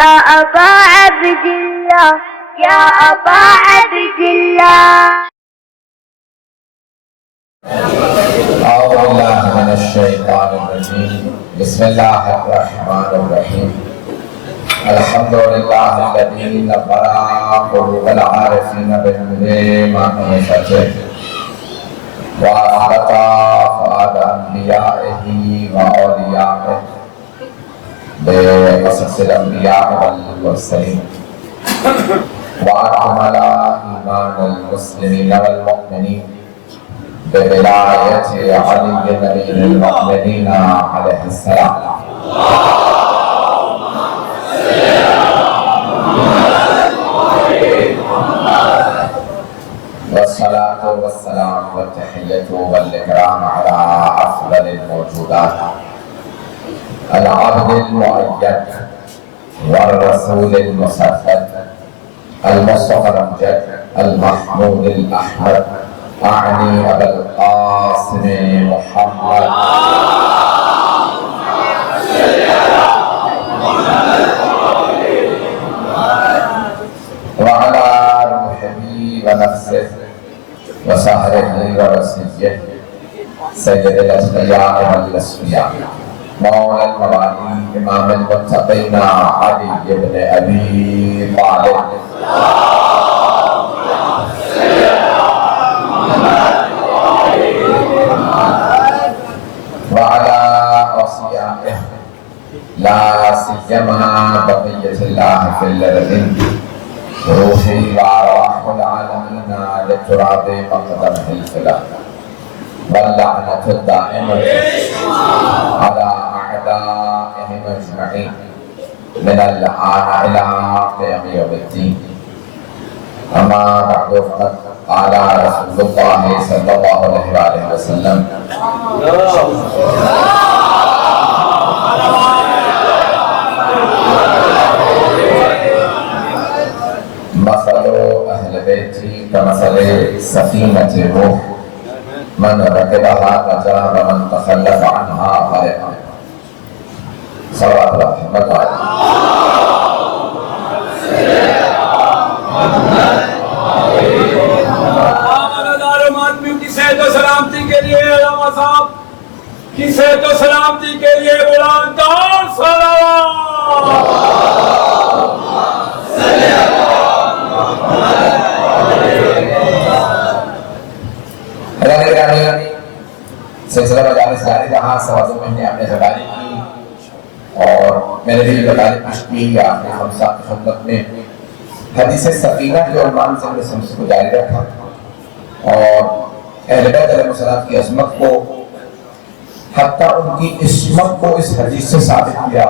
يا أبا عبد الله يا أبا عبد الله. أعوذ بالله من الشيطان الرجيم. بسم الله الرحمن الرحيم. الحمد لله الذي نبر قلوب العارفين بالمعرفة وأثبت فؤاد أنبيائه وأوليائه بقصص الأنبياء والمرسلين، وأكمل إيمان المسلمين والمؤمنين بولاية علي أمير المؤمنين عليه السلام. والصلاة والسلام والتحية والإكرام على أفضل الموجودات، العبد المؤيد والرسول المصفد المصطفى الأمجد المحمود الأحمد، أعني أبا القاسم محمد وعلى روحه ونفسه وسهره ورسيه سيد الأصفياء والأصفياء مولى الموالي إمام المتقين علي بن أبي طالب وعلى أصفيائه لا سيما بقية الله في الأرض روحي وأرواح العالمين للتراب مقدمه الفلاح، واللعنة الدائمة على أعدائهم أجمعين من الآن إلى قيام يوم الدين. أما بعد فقد قال رسول الله صلى الله عليه وآله وسلم: مثل أهل بيتي كمثل سفينة نوح، من ركبها نجا ومن تخلف عنها غرق. صلوات الله محمد. سلامتی کے لیے علامہ صاحب کی صحت و سلامتی کے لیے بلند تر صلوات. سلسلہ مجالس جاری رہا، سوازوں میں نے اپنے زبانی کی اور میرے لیے مطالب پیش کی یا اپنے خمسہ کی خدمت میں حدیث سفینہ کے عنوان سے ہم نے سلسلے کو جاری رکھا اور اہل بیت علیہ السلام کی عظمت کو، حتیٰ ان کی عصمت کو اس حدیث سے ثابت کیا.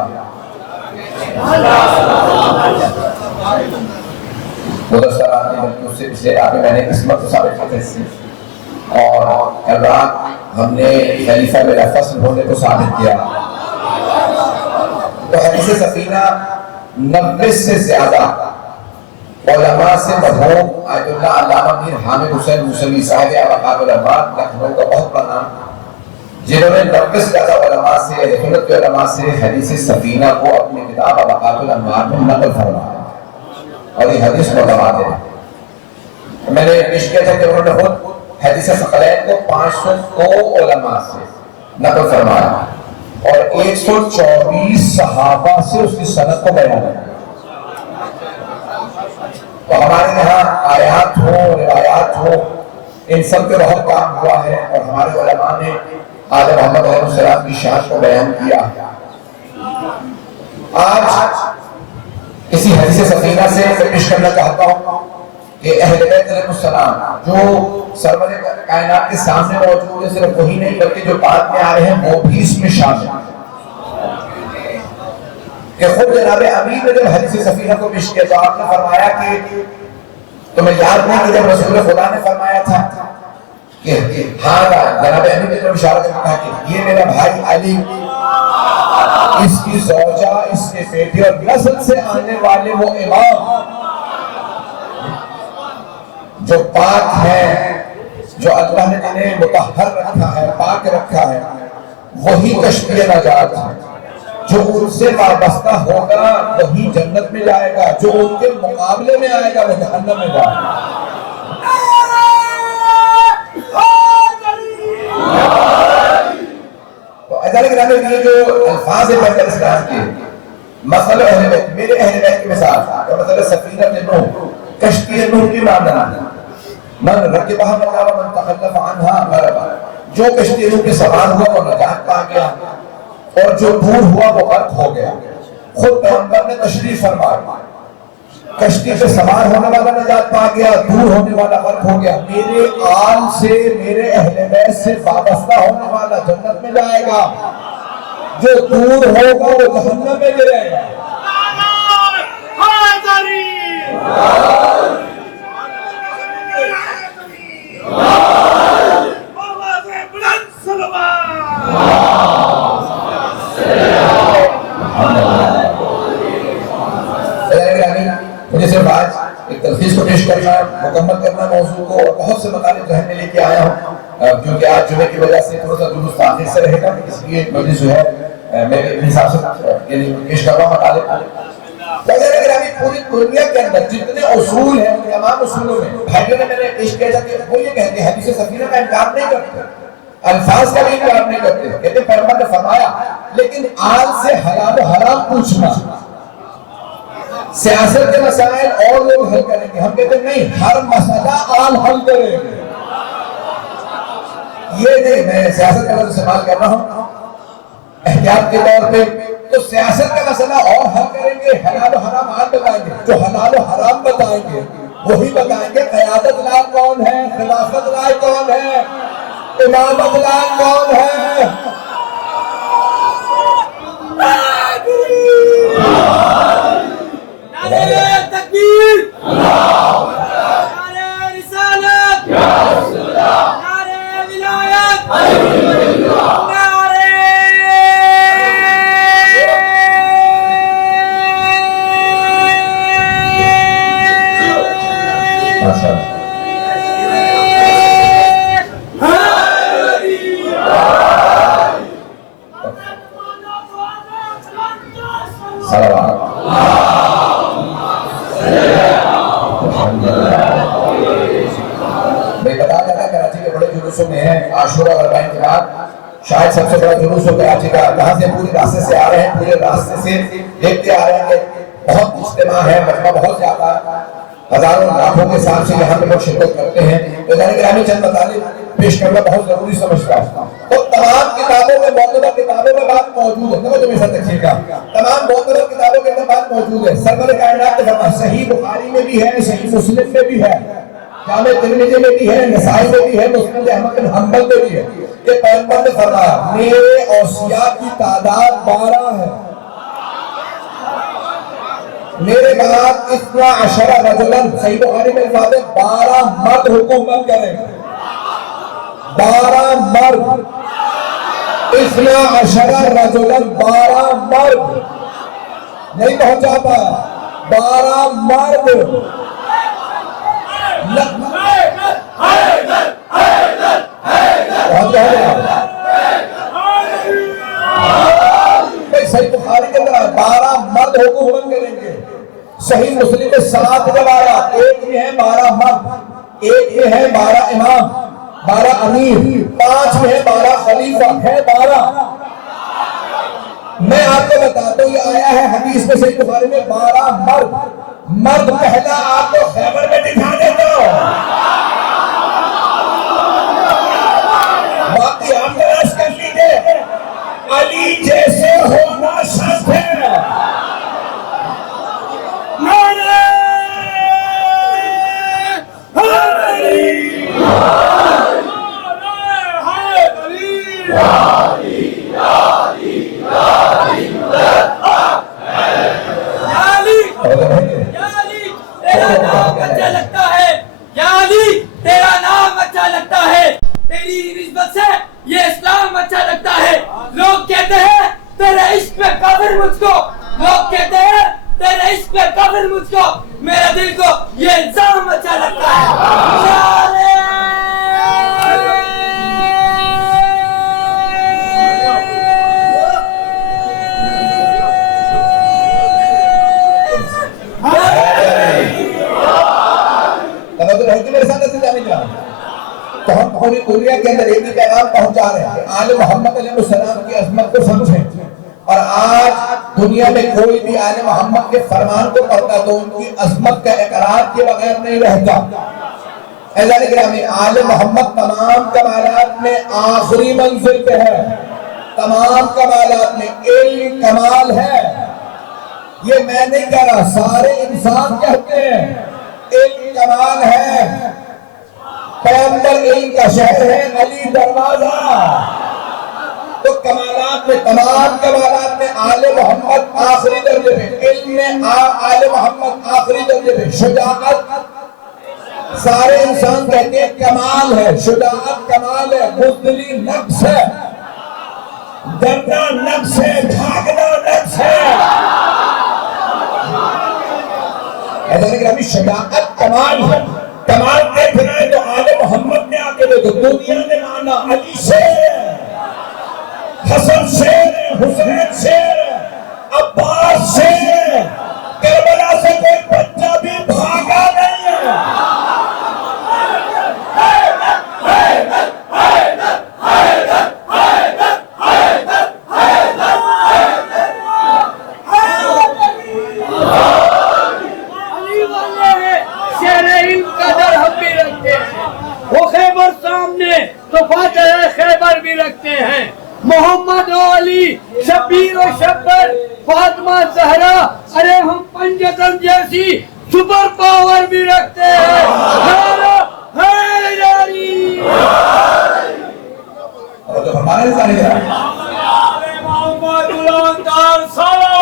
گزشتہ رات میں بلکہ اس سے پچھلے رات میں نے عصمت کو ثابت کیا تھا، اور کل رات ہم نے خلیفہ بلا فصل ہونے کو ثابت کیا. تو حدیث سفینہ 90 سے زیادہ علماء سے مرحوم آیت اللہ علامہ میر حامد حسین موسوی صاحب اوقاف العلماء لکھنؤ کا بہت بڑا نام، جنہوں نے 90 سے زیادہ علماء سے، سنت کے علماء سے حدیث سفینہ کو اپنی کتاب اوقاف العلماء میں نقل فرمایا اور یہ حدیث متواتر ہے. میں نے پیش کیا تھا کہ انہوں نے خود حدیث ثقلین کو 502 علماء سے نقل فرمایا اور 124 صحابہ سے اس کی سند کو بیان کیا. تو ہمارے یہاں آیات ہو، روایات ہو، ان سب پہ بہت کام ہوا ہے اور ہمارے علماء نے آل محمد علیہ السلام کی شان کو بیان کیا. آج کسی حدیث سفینہ سے پیش کرنا چاہتا ہوں کہ اہل بیت علیہ السلام جو سرور کائنات کے سامنے موجود ہے، صرف وہی نہیں بلکہ جو بعد میں آئے ہیں وہ بھی اس میں شامل ہیں. کہ خود جناب امیر نے جب حدیث سفینہ کو پیش کیا تو آپ نے فرمایا کہ تمہیں یاد نہیں کہ جب رسول خدا نے فرمایا تھا کہ ہاں جناب امیر نے جب اشارہ کرتا کہ یہ میرا بھائی علی، اس کی زوجہ، اس کے بیٹے اور نسل سے آنے والے وہ امام جو پاک ہیں، جو اللہ نے انہیں مطہر رکھا ہے، پاک رکھا ہے، وہی کشتی نجات ہے. جو ان سے وابستہ ہوگا وہی جنت میں جائے گا، جو ان کے مقابلے میں آئے گا وہ جہنم میں جائے گا۔ تو اجازت گرامی یہ جو الفاظ ہے پیغمبر اسلام کے، مثلا اہل بیت، میرے اہل بیت کی مثال، مثلا سفینہ نوح، کشتی نوح کی معنی من رکبہ نجا ومن تخلف عنہا غرقا، جو کشتی نوح کے سوار ہوا وہ نجات پا گیا اور جو دور ہوا وہ غرق ہو گیا۔ خود پیغمبر نے تشریف فرمایا، کشتی پہ سوار ہونے والا نجات پا گیا، دور ہونے والا غرق ہو گیا۔ میرے آل سے، میرے اہل بیت سے وابستہ ہونے والا جنت میں جائے گا، جو دور ہوگا وہ جہنم میں گرے گا۔ مجھے صرف آج ایک تلخیص کو پیش کرنا، مکمل کرنا موضوع کو، اور بہت سے مطالب ذہن میں لے کے آیا ہوں، کیونکہ آج جمعے کی وجہ سے تھوڑا سا درست تاخیر سے رہے گا، اس لیے مجلس جو ہے میں اپنے حساب سے پیش کر رہا ہوں مطالب۔ پوری دنیا کے اندر جتنے اصول ہیں ان تمام اصولوں میں بھائیوں نے میں نے پیش کیا تھا کہ وہ یہ کہتے ہیں حدیث سفینہ کا انکار نہیں کرتے، الفاظ کا بھی انکار نہیں کرتے، کہتے پیغمبر نے فرمایا لیکن آج سے حلال و حرام پوچھنا، سیاست کے مسائل اور لوگ حل کریں گے، ہم کہتے ہیں نہیں، ہر مسئلہ آل حل کریں گے۔ یہ نہیں، میں سیاست کا لفظ استعمال کر رہا ہوں احتیاط کے طور پہ، تو سیاست کا مسئلہ اور حل کریں گے، حلال و حرام آل بتائیں گے، جو حلال و حرام بتائیں گے وہی بتائیں گے قیادت لائق کون ہے، خلافت لائق کون ہے، امامت لائق کون ہے۔ نعرہ تکبیر، نعرہ رسالت، نعرہ ولایت، میں ہے عاشورہ اور اربعین کے بعد شاید سب سے بڑا جلوس ہو کراچی کا، کہاں سے پورے راستے سے آ رہے ہیں، پورے راستے سے دیکھتے آ رہے ہیں کہ بہت اجتماع ہے، مجمع بہت زیادہ، ہزاروں لاکھوں کے ساتھ سے یہاں پہ لوگ شرکت کرتے ہیں۔ تو گرامی چند مطالب پیش کرنا بہت ضروری سمجھتا ہوں۔ تو تمام کتابوں میں، معتبر کتابوں میں بات موجود ہے، توجہ میرے ساتھ رکھیے گا، تمام معتبر کتابوں کے اندر بات موجود ہے۔ سرور کائنات نے فرمایا، صحیح بخاری میں بھی ہے، صحیح مسلم میں بھی ہے، جامع ترمذی میں بھی ہے، نسائی میں بھی ہے، مسند احمد بن حنبل میں بھی ہے کہ پیغمبر نے فرمایا میرے اوصیاء کی تعداد 12 ہے، میرے بعد 12 رجلن، صحیح بخاری میں الفاظ ہے 12 مرد حکومت کریں، 12 مرد، 12 رجلن، 12 مرد، نہیں پہنچا پایا، 12 مرد۔ صحیح بخاری کے اندر 12 مرد حکومت کریں گے، صحیح مسلم میں 7 جوارا، ایک میں ہے 12 مرد، ایک میں ہے 12 امام، 12 امیر، 5 میں ہے 12 خلیفہ، ہے 12۔ میں آپ کو بتاتا ہوں، یہ آیا ہے حدیث میں صحیح بخاری میں 12 مرد، مرد پہلا آپ کو خیبر میں دکھا دیتا ہوں، باقی آپ تلاش کر لیجئے، علی جیسے ہونا شرط ہے۔ نعرہ حیدری، اچھا لگتا ہے یا علی، تیرا نام اچھا لگتا ہے، تیری نسبت سے یہ اسلام اچھا لگتا ہے، لوگ کہتے ہیں تیرے عشق پہ کافر مجھ کو، لوگ کہتے ہیں تیرے عشق پہ کافر مجھ کو، میرے دل کو یہ الزام اچھا لگتا ہے۔ میرے ساتھ ایسے جانے جا تو ہم پوری دنیا کے اندر ایک ہی پیغام پہنچا رہے ہیں آل محمد علیہ السلام کی عظمت کو سمجھیں. اور آج دنیا میں کوئی بھی آل محمد کے فرمان کو پڑھتا تو ان کی عظمت کا اقرار کے بغیر نہیں رہتا. اعزاز گرامی آل محمد تمام کمالات میں آخری منزل پہ ہے. تمام کمالات میں علم کمال ہے. یہ میں نہیں کہہ رہا سارے انسان کہتے ہیں علم کمال ہے. پیغمبر علم کا شہر ہے علی دروازہ. تو کمالات میں تمام کمالات میں آل محمد آخری درجے پہ. علم میں آل محمد آخری درجے پہ. شجاعت سارے انسان کہتے ہیں کمال ہے. شجاعت کمال ہے. بزدلی نقص ہے. ڈرنا نقص ہے. بھاگنا نقص ہے. ایسا نہیں کہ شجاعت کمال ہے. کمال دیکھنا ہے تو آل محمد نے آ کے دیکھو. دنیا نے مانا علی شیر ہے, حسن شیر ہے, حسین شیر ہے, عباس شیر ہے. کربلا سے کوئی بچہ بھی بھاگا نہیں ہے. علی والے ہیں شیر علم کا در ہم بھی رکھتے ہیں. وہ خیبر سامنے تو فاتح خیبر بھی رکھتے ہیں. محمد و علی شبیر و شبر فاطمہ زہرا ارے ہم پنجتن جیسی سپر پاور بھی رکھتے ہیں. حیدری اور تو ہمارے سارے جا محمد الانتار صلوات.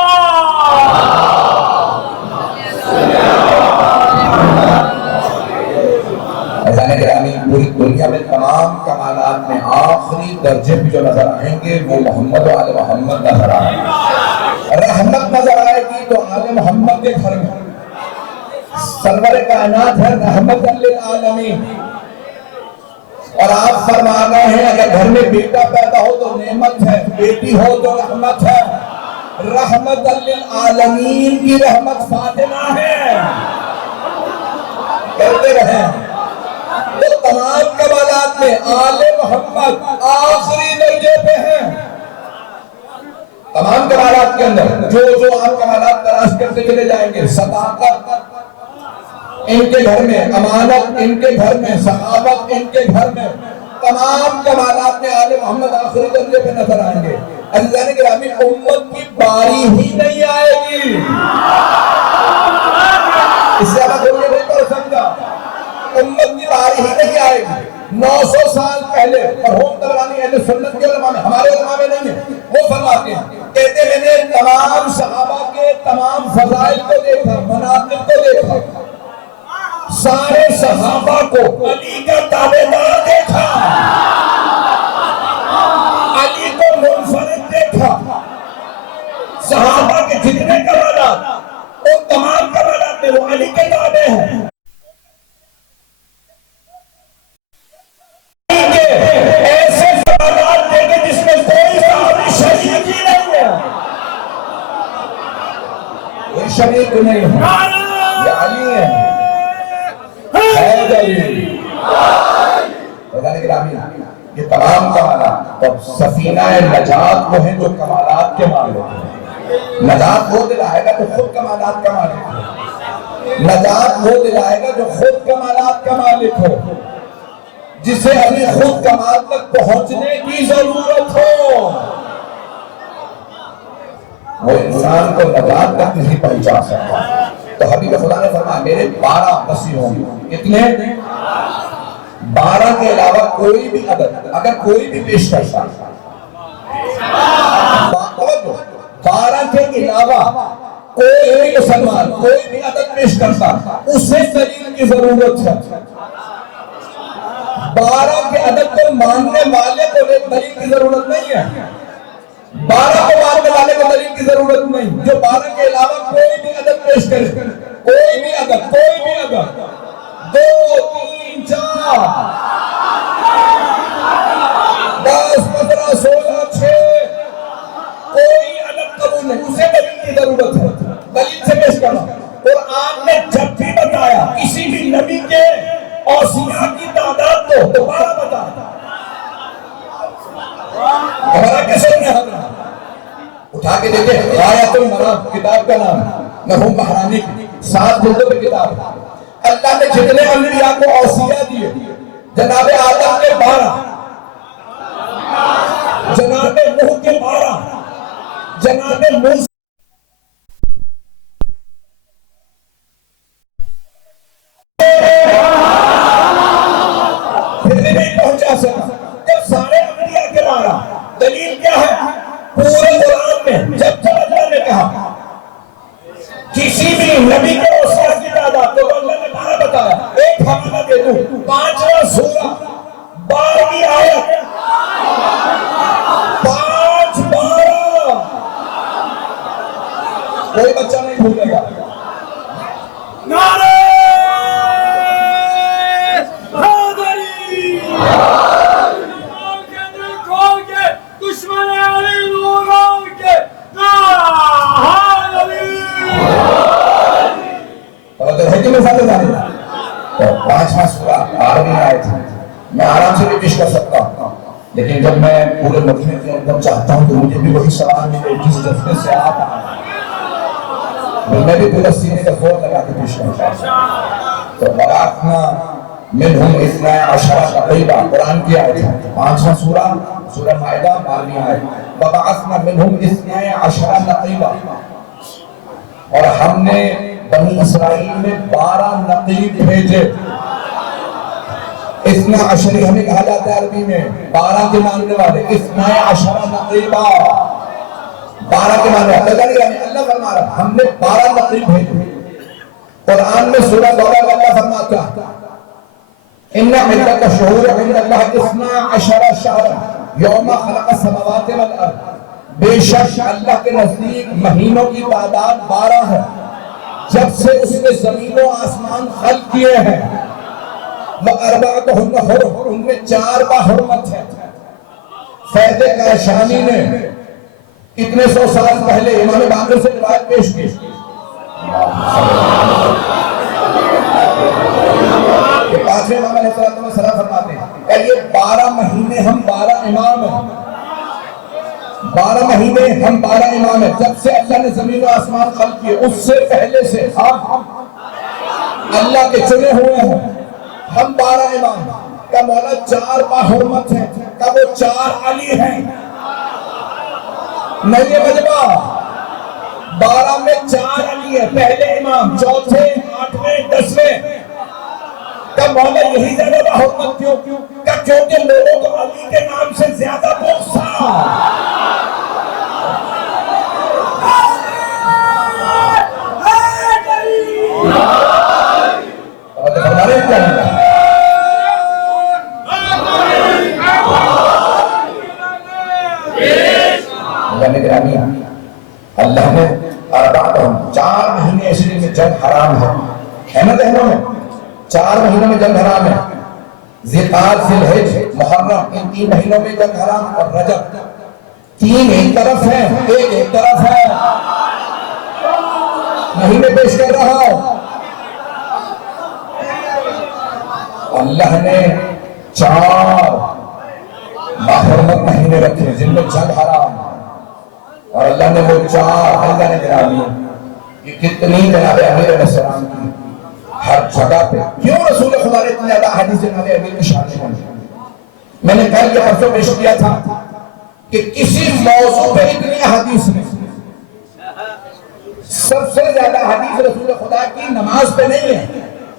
ایسا نہیں کہ پوری دنیا میں تمام کمالات میں آخری درجے پہ جو نظر آئیں گے وہ محمد و آل محمد نظر آئیں گے. رحمت نظر آئے گی تو آل محمد کے گھر میں. سرور کائنات ہے رحمت للعالمین. اور آپ فرما رہے ہیں اگر گھر میں بیٹا پیدا ہو تو نعمت ہے, بیٹی ہو تو رحمت ہے. رحمت للعالمین کی رحمت فاطمہ ہے. کرتے رہیں. تو تمام کمالات میں آل محمد آخری درجے پہ ہیں. تمام کمالات کے اندر جو آپ کمالات تلاش کرتے چلے جائیں گے. صداقت ان کے گھر میں, امانت ان کے گھر میں, سخاوت ان کے گھر میں. تمام کمالات میں آل محمد آخری درجے پہ نظر آئیں گے. عزیزان گرامی امت کی باری ہی نہیں آئے گی. اس سے آپ یہ نہیں کر سکتا. امت کی باری ہی نہیں آئے گی. 900 سال پہلے مرحوم طبرانی اہل سنت کے علماء میں, ہمارے علماء میں نہیں ہے, وہ فرماتے ہیں کہتے میں نے تمام صحابہ کے تمام فضائل کو دیکھا, مناقب کو دیکھا. سارے صحابہ کو علی کا تابعدار دیکھا, علی کو منفرد دیکھا. صحابہ کے جتنے کمالات ان تمام کمالات میں وہ علی کے تابع ہیں. ایسے کمالات دیکھے جس میں کوئی صحابی شریک ہی نہیں ہے, کوئی شریک نہیں ہے. یہ علی ہے. یہ تمام کمالات تو سفینہ نجات وہ ہیں جو کمالات کے مالک ہیں. نجات وہ دلائے گا جو خود کمالات کا مالک ہو. نجات وہ دلائے گا جو خود کمالات کا مالک ہو, جسے ابھی خود کمال تک پہنچنے کی ضرورت ہو. وہ انسان کو نجات تک نہیں پہنچا سکتا. تو حبیب خدا نے فرمایا میرے 12 مسیح ہوں گے. کتنے؟ 12 کے علاوہ کوئی بھی عدد اگر کوئی بھی پیش کرتا, 12 کے علاوہ کوئی بھی مسلمان کوئی بھی عدد پیش کرتا اسے دلیل کی ضرورت ہے. 12 کے عدد کو ماننے والے کو دلیل کی ضرورت نہیں ہے. 12 کو ماننے والے کو دلیل کی ضرورت نہیں. جو 12 کے علاوہ کوئی بھی عدد پیش کرے, کوئی بھی عدد, 2 3 4 10 15 16 6 کوئی عدد قبول نہیں, اسے دلیل کی ضرورت ہے. دلیل سے پیش کرنا. قرآن نے جب بھی بتایا کسی بھی نبی کے اوصیاء کی تعداد تو دوبارہ بتا. ہمارا کیسے نہیں حاضر اٹھا کے دیکھیں. غایۃ المرام کتاب کا نام، مرحوم بہرانی کی 7 جلدوں کی کتاب. اللہ نے جتنے انبیاء کو اوصیاء دیے، جناب آدم کے 12، جناب نوح کے 12، جناب موسیٰ پھر بھی نہیں پہنچا سکا. جب سارے انبیاء کے 12، دلیل کیا ہے؟ پورے قرآن میں جب اللہ نے کہا کسی بھی نبی کے اوصیاء کی تعداد تو اللہ نے 12 بتایا. ایک حوالہ دے دوں، 5واں سورہ 12ویں آیت، 5 12. کوئی بچہ نہیں بھولے گا. نعرہ حیدری، کھول کے دشمن علی نور کے تو 5واں سورہ 12ویں آیت میں آرام سے بھی پیش کر سکتا ہوں، لیکن جب میں پورے مدینے کے اندر چاہتا ہوں تو مجھے بھی وہی سوال ملے جس جذبے سے آپ آئے. میں بھی پورا سینے کا زور لگا کے پیش کرتا ہوں. تو وَبَعَثْنَا مِنْهُمْ 12 نقیبا، قرآن کی آیت ہے. 5واں سورہ، سورہ مائدہ 12ویں آیت. وَبَعَثْنَا مِنْهُمْ 12 نقیبا، اور ہم نے بنی اسرائیل میں 12 نقیب بھیجے. 12 ہمیں کہا جاتا ہے عربی میں 12 کے ماننے والے. 12 نقیبا، 12 کے معنی اللہ فرما رہا ہم نے 12 نقیب بھیجے. قرآن میں سورہ توبہ میں اللہ فرماتا ہے ان عدۃ الشہور عند اللہ 12 شہرا یوم خلق السماوات والارض، بے شک اللہ کے نزدیک مہینوں کی تعداد 12 ہے جب سے اس نے زمین و آسمان خلق کیے ہیں. وَأَرْبَعَةٌ حُرُمٌ، ان میں 4 بحرمت ہے. فیض کاشانی نے اتنے 100 سال پہلے امام باقر سے روایت پیش کی. کہ 5ویں امام علیہ السلام فرماتے ہیں کہ یہ 12 مہینے ہم 12 امام ہیں. 12 مہینے ہم 12 امام ہیں جب سے اللہ نے زمین و آسمان خلق کیے. اس سے پہلے سے ہم اللہ کے چنے ہوئے ہیں. ہم 12 امام کا مولا 4 باحرمت ہیں کا وہ 4 علی ہیں. نہیں ہے مجمع 12 میں 4 علی ہے، پہلے امام، چوتھے، 8ویں، 10ویں کا مولا یہی زیادہ باحرمت کیوں؟ کیونکہ لوگوں کو علی کے نام سے زیادہ بغض تھا. اللہ نے 4 مہینے ایسے میں جنگ حرام ہے نا دہنوں میں. 4 مہینوں میں جنگ حرام ہے. ذی-القعدہ، ذی-الحجہ، محرم، ان 3 مہینوں میں جنگ حرام. اور رجب، 3 ایک طرف ہیں، ایک طرف ہے. مہینے پیش کر رہا ہوں. اللہ نے 4 محرمت مہینے رکھے جن میں جنگ حرام. اور اللہ نے وہ 4 اللہ نے گرامی کہ کتنی جناب امیر علیہ السلام کی ہر جگہ پہ. کیوں رسول خدا نے اتنے زیادہ حدیث جناب امیر کی شان ہے؟ میں نے کل کے پرسوں پیش کیا تھا کہ کسی موضوع پہ اتنی حدیث نہیں. سب سے زیادہ حدیث رسول خدا کی نماز پہ نہیں ہے،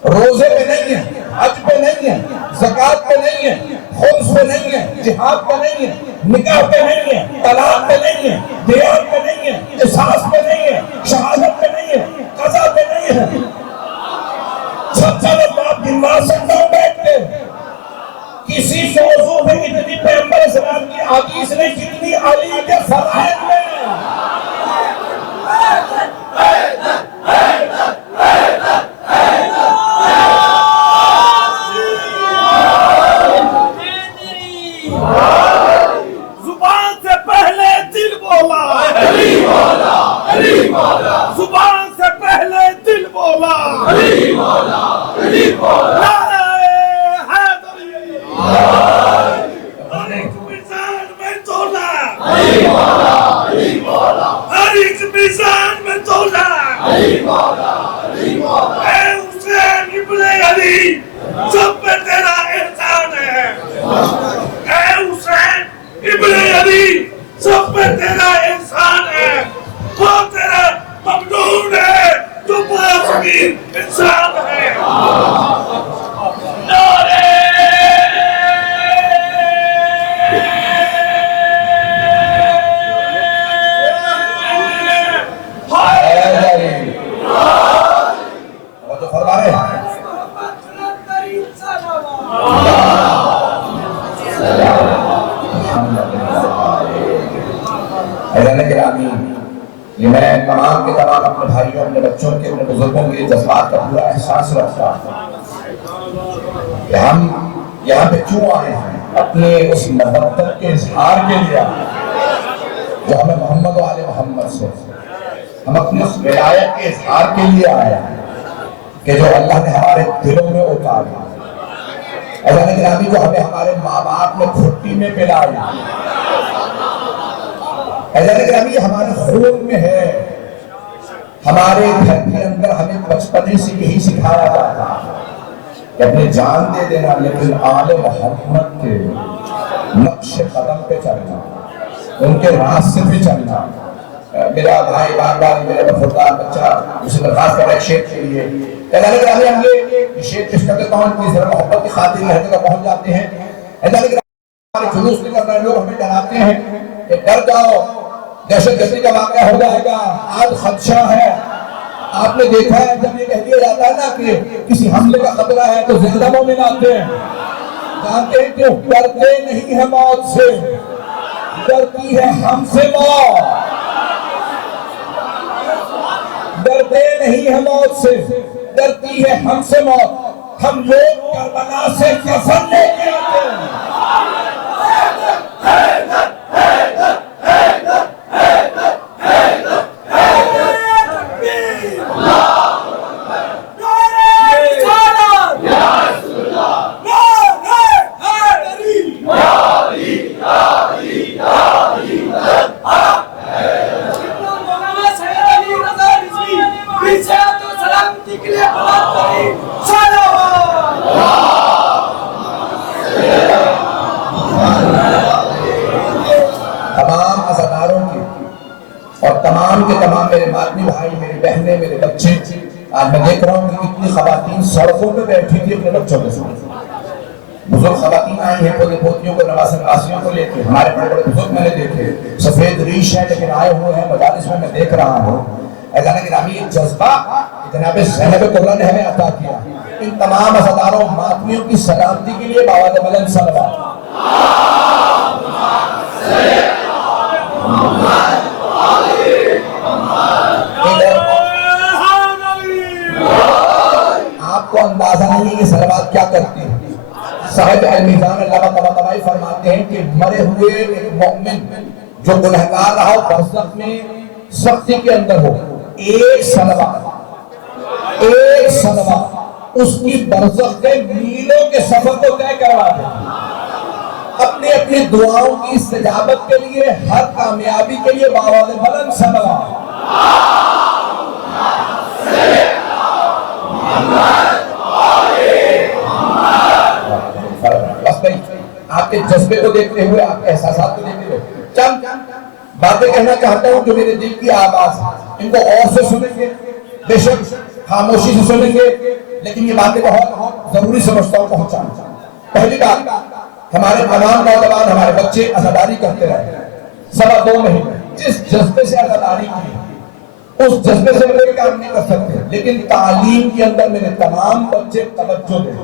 روزے پہ نہیں ہے، حج پہ نہیں ہے، زکوٰۃ پہ نہیں ہے، خمس پہ نہیں ہے، جہاد پہ نہیں ہے، نکاح پہ نہیں ہے، طلاق پہ نہیں ہے، دیات پہ نہیں ہے، قصاص پہ نہیں ہے، شہادت پہ نہیں ہے، قضا پہ نہیں ہے. سب سے زیادہ آپ گنوا سکتا ہوں بیٹھتے. کسی موضوع پہ اتنی پیغمبر اسلام کی حدیث نہیں جتنی علی کے فرائض میں. زبان سے پہلے دل بولا، زبان سے پہلے دل بولا. نعرہ ہر ایک میزان میں تولا، ہر ایک میزان میں تولا، اے حسین ابن علی سب پہ تیرا احسان ہے، اے حسین ابن علی سب پہ تیرا احسان ہے، وہ تیرا ممنون ہے جو بازمین انسان ہے۔ نعرے اور جو فرما رہے ہیں یہ میں تمام کے تمام اپنے بھائیوں، اپنے بچوں کے، اپنے بزرگوں کے جذبات کا پورا احساس رکھتا ہوں کہ ہم یہاں پہ کیوں آئے ہیں؟ اپنے اس محبت کے اظہار کے لیے جو ہمیں محمد و آل محمد سے، ہم اپنے اس ولایت کے اظہار کے لیے آئے ہیں کہ جو اللہ نے ہمارے دلوں میں اتارا، ایسا گرامی جو ہمیں ہمارے ماں باپ نے کھٹی میں پلایا، ایسا گرامی یہ ہمارے خون میں ہے، ہمارے گھر کے اندر ہمیں بچپنے سے یہی سکھایا جاتا کہ اپنی جان دے دینا لیکن آل محمد کے نقش قدم پہ چلنا، ان کے راستے پہ چلنا۔ میرا بھائی بار بار میرے وفادار بچہ اسے درخواست کر رہا ہے شیخ کے لیے، اللہ نے ہم یہ شیخ کس کرتے پہنچ کی ذرا محبت کی خاطر رہتے کا پہنچ جاتے ہیں، اللہ نے ہمارے جلوس نہیں کرنا، لوگ ہمیں ڈراتے ہیں کہ ڈر جاؤ دہشت گردی کا واقعہ ہو جائے گا، آج خدشہ ہے۔ آپ نے دیکھا ہے جب یہ کہہ دیا جاتا ہے نا کہ کسی حملے کا خطرہ ہے تو زندہ مومن آتے ہیں، جانتے ہیں کیوں؟ ڈرتے نہیں ہے موت سے، ڈرتی ہے ہم سے موت، ڈرتے نہیں ہے موت سے، ڈرتی ہے ہم سے موت۔ ہم لوگ کربلا سے کفن لے کے آتے ہیں، تمام عزاداروں کی اور تمام کے تمام میرے مادنی بھائی، میری بہنیں، میرے بچے، آج میں دیکھ رہا ہوں کہ کتنی خواتین سڑکوں پہ بیٹھی تھی اپنے بچوں کے ساتھ، بزرگ خواتین آئی ہیں پوتے پوتیوں کو، نواسن نواسیوں کو لے کے، ہمارے بڑے بڑے بزرگ میں نے دیکھے، سفید ریش ہے لیکن آئے ہوئے ہیں مجالس میں دیکھ رہا ہوں۔ ایسا گرامی ایک جذبہ جناب صاحب قبلہ نے ہمیں عطا کیا۔ ان تمام عزاداروں ماتمیوں کی سلامتی کے لیے باواد ملن صلوات۔ آپ کو اندازہ نہیں ہے کہ صلوات کیا کرتی ہے۔ صاحب المیزان علامہ طباطبائی فرماتے ہیں کہ مرے ہوئے ایک مومن جو گنہگار رہا ہو، برزخ میں سختی کے اندر ہو، ایک صلوات اس کی برزخ کے میلوں کے سفر کو طے کروا دے۔ اپنی اپنی دعاؤں کی استجابت کے لیے، ہر کامیابی کے لیے باواد بلند صلوات۔ بس بھائی آپ کے جذبے کو دیکھتے ہوئے، آپ کے احساسات کو دیکھتے ہوئے چند باتیں کہنا چاہتا ہوں جو میرے دل کی آواز، ان کو اور سے سنیں گے، بے شک خاموشی سے سنیں گے، لیکن یہ باتیں بہت ضروری سمجھتا ہوں پہنچانا۔ پہلی بات، ہمارے تمام نوجوان، ہمارے بچے عزاداری کرتے رہے 2.25 مہینے، جس جذبے سے عزاداری کی اس جذبے سے کوئی کام نہیں کر سکتے، لیکن تعلیم کے اندر میرے تمام بچے توجہ دیں،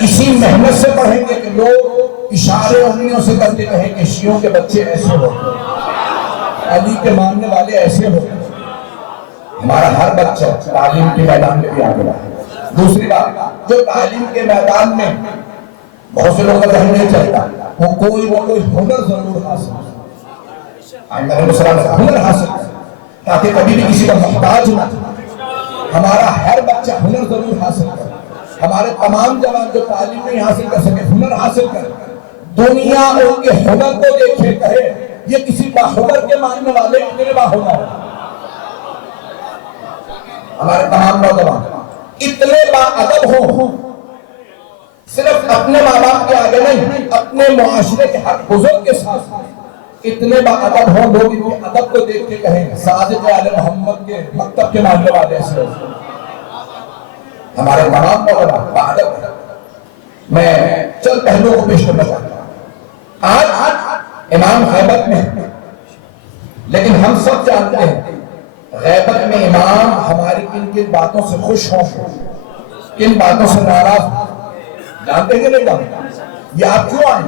اسی محنت سے پڑھیں گے کہ لوگ اشارے انگلیوں سے کرتے کہیں کہ شیعوں کے بچے ایسے ہوتے، علی کے ماننے والے ایسے ہوتے۔ ہمارا ہر بچہ تعلیم کے میدان میں بھی آگے رہا۔ دوسری بات، جو تعلیم کے میدان میں بہت سے لوگوں کا ذہن نہیں چلتا، وہ کوئی ہنر ضرور حاصل ہنر حاصل تاکہ کبھی بھی کسی کا محتاج نہ۔ ہمارا ہر بچہ ہنر ضرور حاصل کرے، ہمارے تمام جوان جو تعلیم نہیں حاصل کر سکے ہنر حاصل کر، دنیا ان کے ہنر کو دیکھے کہے یہ کسی باہنر کے ماننے والے اتنے باہنر ہیں۔ ہمارے تمام نوجوان اتنے باادب ہوں، صرف اپنے ماں باپ کے آگے نہیں، اپنے معاشرے کے حق بزرگ کے ساتھ اتنے باادب ہوں، لوگ ان کے ادب کو دیکھ کے کہیں صادق آل محمد کے مکتب کے ماننے والے سے ہمارے تمام نوجوان باادب ہیں۔ میں چند پہلوؤں کو پیش کرنا چاہتا ہوں۔ آج امام غیبت میں ہے، لیکن ہم سب جانتے ہیں غیبت میں امام ہماری کن کن باتوں سے خوش ہوں، کن باتوں سے ناراض ہوں، جانتے ہیں نہیں جانتے؟ یہ آپ کیوں آئے؟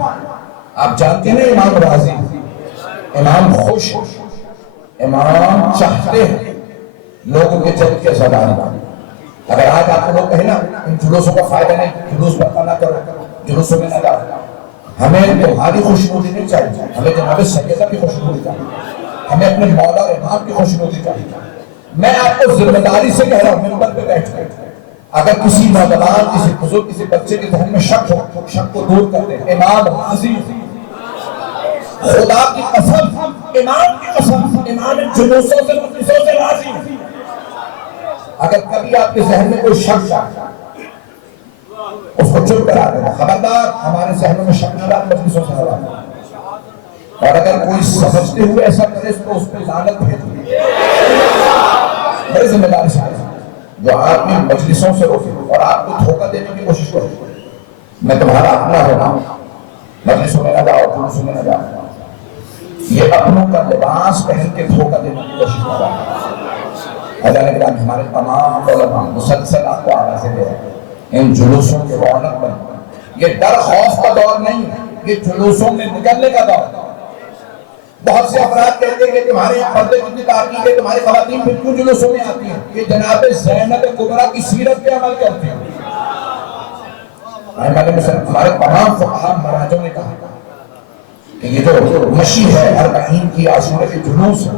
آپ جانتے ہیں امام راضی، امام خوش، امام چاہتے ہیں لوگوں کے جلد کے سردار بنے۔ اگر آج آپ کو لوگ کہیں نا ان جلوسوں کا فائدہ نہیں، جلوس برپا نہ کرو، جلوسوں میں نہ جاؤ، ہمیں تمہاری خوشنودی نہیں چاہیے، ہمیں جناب سیدہ کی خوشنودی چاہیے، ہمیں اپنے مولا اور امام کی خوشنودی چاہیے۔ میں آپ کو ذمہ داری سے کہہ رہا ہوں منبر پہ بیٹھ کر، اگر کسی نوجوان، کسی بزرگ، کسی بچے کے ذہن میں شک ہو، شک کو دور کر دیں۔ امام راضی، خدا کی قسم، امام کی قسم، امام جلوسوں سے مجلسوں سے راضی۔ اگر کبھی آپ کے ذہن میں کوئی شک اس کو چپ کرا دینا، خبردار ہمارے ذہنوں میں شک نہ ڈال، مجلسوں سے راضی۔ اور اگر کوئی سمجھتے ہوئے ایسا کرے تو اس پہ لعنت بھیج دیجیے۔ بڑی ذمہ داری سے جو آپ نے مجلسوں سے روکے اور آپ کو دھوکہ دینے کی کوشش کرو، میں تمہارا اپنا ہونا، مجلسوں میں نہ جاؤ، جلوسوں میں نہ جاؤ، یہ اپنوں کا لباس پہن کے دھوکہ دینے کی کوشش کر رہا ہے۔ اللہ نے کہا ہمارے تمام علماء مسلسل آپ کو آوازیں دے رہے ہیں ان جلوسوں کے رونق میں، یہ ڈر خوف کا دور نہیں، یہ جلوسوں میں نکلنے کا دور۔ بہت سے افراد کہتے ہیں کہ تمہارے یہاں پردے کتنی تاریخ ہے، تمہاری خواتین پھر کیوں جلوسوں میں آتی ہیں؟ یہ جناب زینب کبریٰ کی سیرت پہ عمل کرتی ہیں۔ ہمارے تمام فقہاء مراجعوں نے کہا کہ یہ جو مشی ہے 40 کی عاشورہ کے جلوس ہے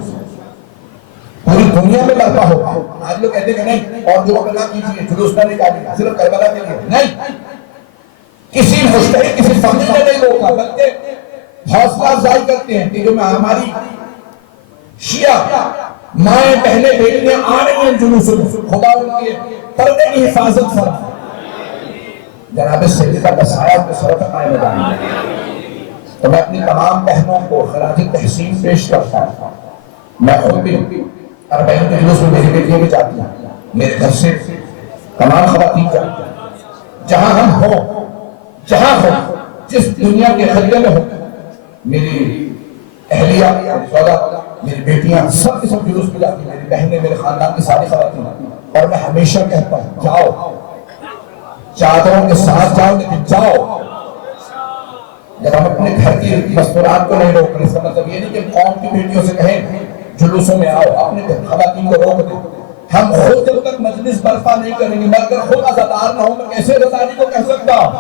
پوری دنیا میں برپا ہوگا۔ آج لوگ کہتے ہیں کہ نہیں اور جو نہ کیجیے، جلوس نہ نکالیے، صرف کربلا کے لیے نہیں، کسی مجتہد، کسی فقیہ نے نہیں روکا، بلکہ حوصلہ افزائی کرتے ہیں کہ جو ہماری شیعہ مائیں بہنیں بیٹیاں آ رہی ہیں جلوسوں میں، خدا ان کے پردے کی حفاظت فرمائے۔ جناب سیدہ کا سایہ کے سر پر قائم رہے۔ تو میں اپنی تمام بہنوں کو خراج تحسین پیش کرتا ہوں۔ میں خود بھی 40 کے جلوس میں میری بیٹیاں بھی جاتی ہیں، میرے گھر سے تمام خواتین جاتی ہیں، جہاں ہم ہوں، جہاں ہوں، جس دنیا کے خطے میں ہوں، میری اہلیہ، میری بیٹیاں سب کے سب جلوس میں جاتی ہیں، میری بہنیں، میرے خاندان کی ساری خواتین۔ اور میں ہمیشہ کہتا ہوں جاؤ، چادروں کے ساتھ جاؤ، لیکن جاؤ۔ جب ہم اپنے گھر کی مستورات کو نہیں روک رہے، اس کا مطلب یہ نہیں کہ قوم کی بیٹیوں سے کہیں جلوسوں میں آؤ، اپنے خواتین کو روک دیں۔ ہم خود جب تک مجلس برپا نہیں کریں گے، میں اگر خود عزادار نہ ہوں، میں کیسے عزاداری کو کہہ سکتا ہوں؟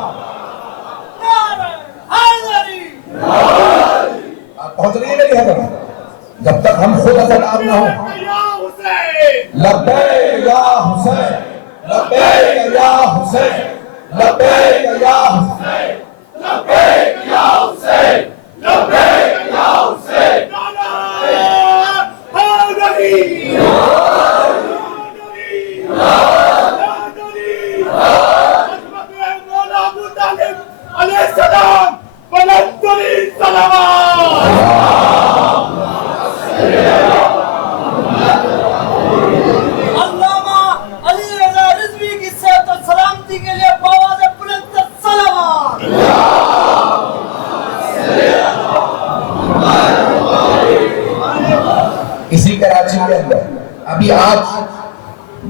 آپ پہنچ رہی ہے میری حضرت؟ جب تک ہم خود عزادار نہ ہوں، لبیک یا حسین، لبیک یا حسین، لبیک یا حسین، لبیک یا حسین، لبیک یا حسین، علیہ السلام بلند ترین صلوات۔ علامہ علی رضا رضوی کی صحت و سلامتی کے لیے بآواز بلند صلوات۔ اسی کراچی کے اندر ابھی آج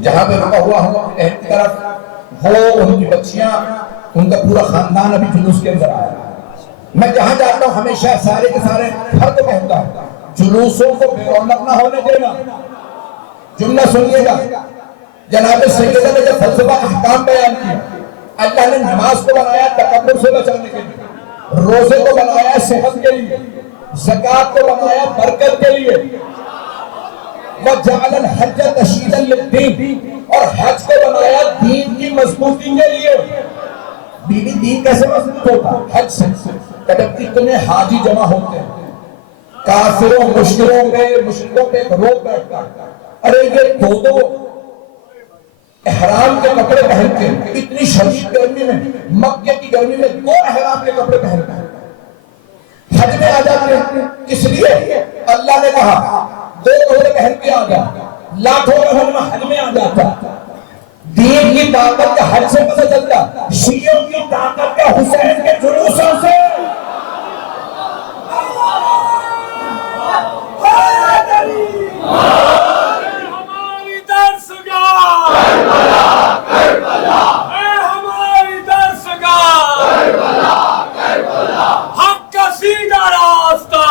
جہاں پہ رکا ہوا ہوں اپنے اہل کی طرف، وہ ان کی بچیاں، ان کا پورا خاندان ابھی جلوس کے اندر آیا۔ میں جہاں جاتا ہوں ہمیشہ سارے کے سارے ہر کو کہتا ہوں جلوسوں کو بے رونق نہ ہونے دینا۔ جملہ سنیے گا، جناب سیدہ نے جب فلسفہ احکام بیان کیا، اللہ نے نماز کو بنایا تکبر سے بچانے کے لیے، روزے کو بنایا صحت کے لیے، زکوٰۃ کو بنایا برکت کے لیے، وَجَعَلَ الْحَجَّ تَشْرِيعًا لِلدِّينِ، اور حج کو بنایا دین کی مضبوطی کے لیے بیوی دین کیسے مضبوط ہوتا؟ حج سے. کہتے اتنے حاجی جمع ہوتے ہیں, کافروں مشرکوں پہ روک بیٹھتا. ارے یہ دو احرام کے کپڑے پہن کے اتنی شدید گرمی میں, مکے کی گرمی میں 2 احرام کے کپڑے پہن کے حج میں آ جاتے ہیں. کس لیے؟ اللہ نے کہا 2 کپڑے پہن کے آ جا. لاکھوں کا حج میں آ جاتا. دین کی طاقت کا حج سے پتہ چلتا, شیعوں کی طاقت کا حسین کے جلوسوں سے. ہماری درسگاہ ہماری درسگاہ حق کا سیدھا راستہ